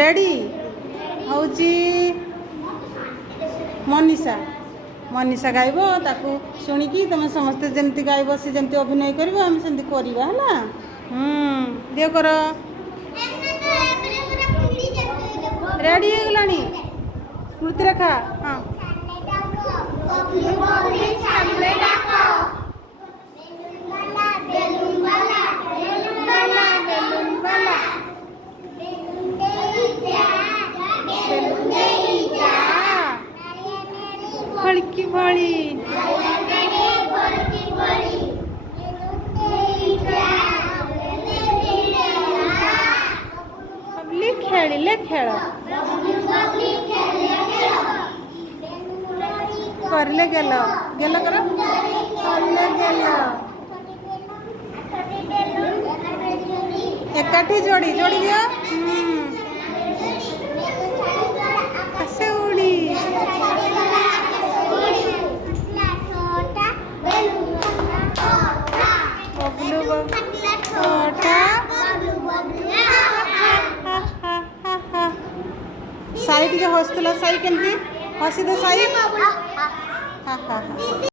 ready हूँ मनीषा मनीषा गाइब ताकू शुणिकी तुम समस्ते जमती गाइब सी जमती अभिनय कर दियो कर रेडी हो गलानी स्मृति रेखा हाँ फड़की भड़ी खेलिले खेल करले गेल गेल कर करले गेल एकाठी जोड़ी जोड़ी दियो कैसे उड़ी बबलू छोटा साई टी हसुला साई केमती हसी दे साई हाँ हाँ हाँ